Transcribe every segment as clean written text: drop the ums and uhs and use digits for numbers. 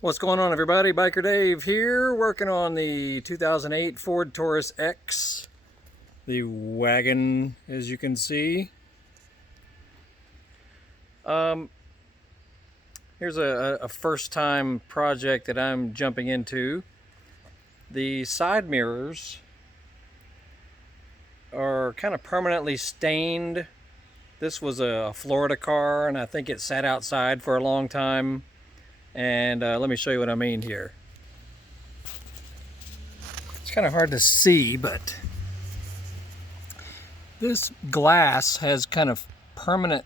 What's going on, everybody? Biker Dave here, working on the 2008 Ford Taurus X, the wagon, as you can see. Here's a first-time project that I'm jumping into. The side mirrors are kind of permanently stained. This was a Florida car, and I think it sat outside for a long time. And let me show you what I mean here. It's kind of hard to see, but this glass has kind of permanent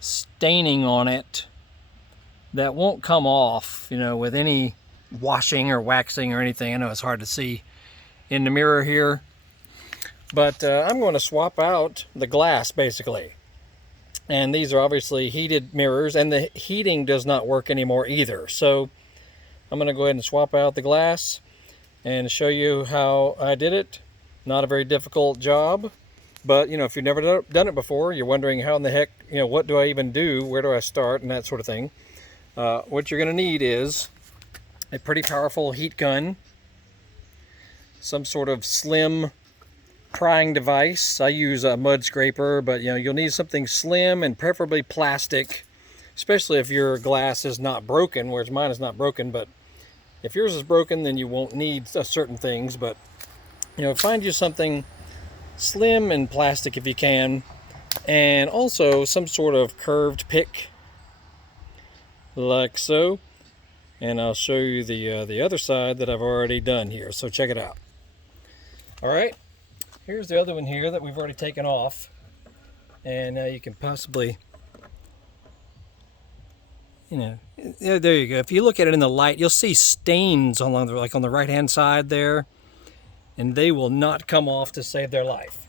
staining on it that won't come off, with any washing or waxing or anything. I know it's hard to see in the mirror here, but I'm going to swap out the glass basically. And these are obviously heated mirrors, and the heating does not work anymore either. So I'm going to go ahead and swap out the glass and show you how I did it. Not a very difficult job, but if you've never done it before, you're wondering how in the heck, what do I even do? Where do I start? And that sort of thing. What you're going to need is a pretty powerful heat gun, some sort of slim prying device. I use a mud scraper, but you'll need something slim and preferably plastic, especially if your glass is not broken, whereas mine is not broken. But if yours is broken, then you won't need certain things. But find you something slim and plastic if you can, and also some sort of curved pick like so. And I'll show you the other side that I've already done here, so check it out. All right, here's the other one here that we've already taken off, and you can possibly, there you go. If you look at it in the light, you'll see stains along the, on the right hand side there, and they will not come off to save their life.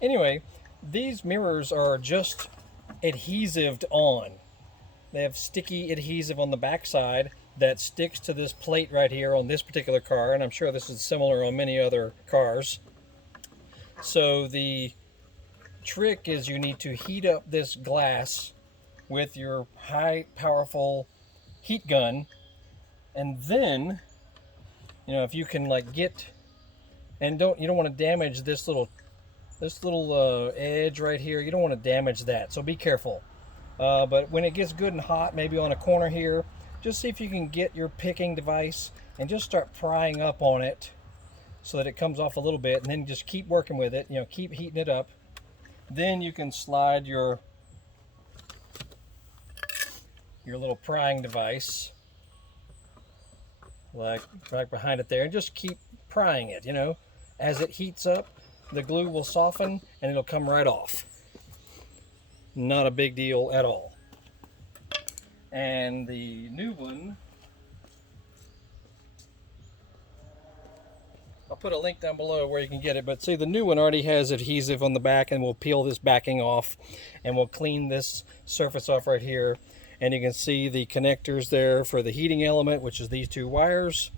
Anyway, these mirrors are just adhesived on. They have sticky adhesive on the back side that sticks to this plate right here on this particular car, and I'm sure this is similar on many other cars. So the trick is you need to heat up this glass with your high powerful heat gun, and then if you can get, and you don't want to damage this little edge right here. You don't want to damage that, so be careful. But when it gets good and hot, maybe on a corner here, just see if you can get your picking device and just start prying up on it so that it comes off a little bit, and then just keep working with it, keep heating it up. Then you can slide your little prying device like right behind it there, and just keep prying it. As it heats up, the glue will soften and it'll come right off. Not a big deal at all. And the new one, I'll put a link down below where you can get it, but see, the new one already has adhesive on the back, and we'll peel this backing off and we'll clean this surface off right here. And you can see the connectors there for the heating element, which is these two wires.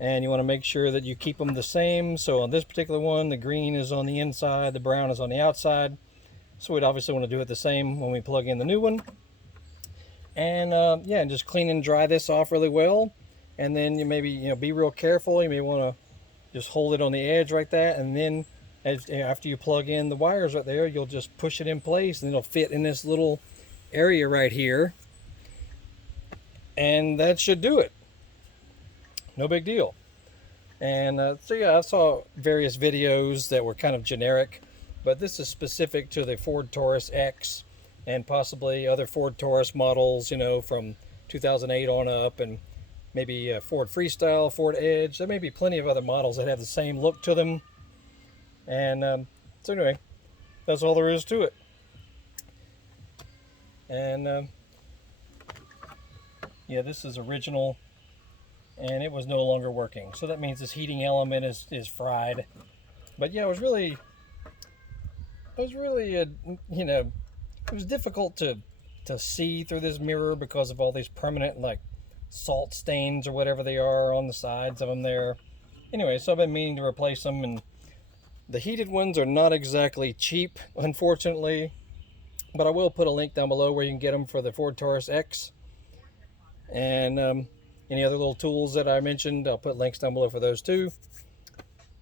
And you want to make sure that you keep them the same. So on this particular one, the green is on the inside, the brown is on the outside. So we'd obviously want to do it the same when we plug in the new one. And yeah, just clean and dry this off really well. And then you maybe be real careful. You may want to just hold it on the edge like that, and then after you plug in the wires right there, you'll just push it in place, and it'll fit in this little area right here, and that should do it. No big deal. And so yeah, I saw various videos that were kind of generic, but this is specific to the Ford Taurus X and possibly other Ford Taurus models, from 2008 on up, and maybe Ford Freestyle, Ford Edge. There may be plenty of other models that have the same look to them. And so anyway, that's all there is to it. And yeah, this is original, and it was no longer working. So that means this heating element is fried. But yeah, it was really it was difficult to see through this mirror because of all these permanent salt stains or whatever they are on the sides of them there. Anyway, so I've been meaning to replace them, and the heated ones are not exactly cheap, unfortunately, but I will put a link down below where you can get them for the Ford Taurus X. and any other little tools that I mentioned. I'll put links down below for those too.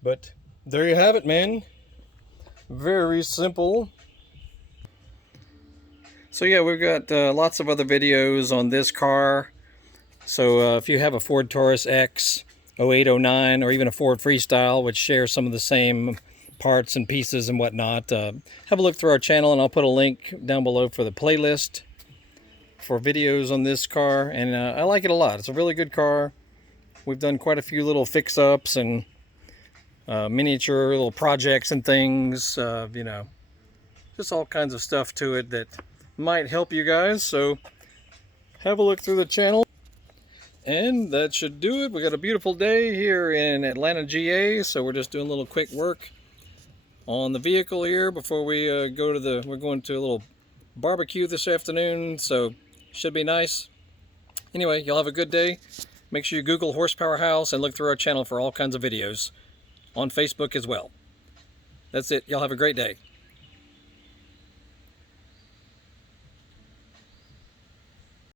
But there you have it, man. Very simple. So yeah, we've got lots of other videos on this car. So if you have a Ford Taurus X 0809 or even a Ford Freestyle, which shares some of the same parts and pieces and whatnot, have a look through our channel, and I'll put a link down below for the playlist for videos on this car. And I like it a lot. It's a really good car. We've done quite a few little fix-ups and miniature little projects and things, you know, just all kinds of stuff to it that might help you guys. So have a look through the channel. And that should do it. We got a beautiful day here in Atlanta, GA. So we're just doing a little quick work on the vehicle here before we we're going to a little barbecue this afternoon. So should be nice. Anyway, y'all have a good day. Make sure you Google Horsepower House and look through our channel for all kinds of videos on Facebook as well. That's it. Y'all have a great day.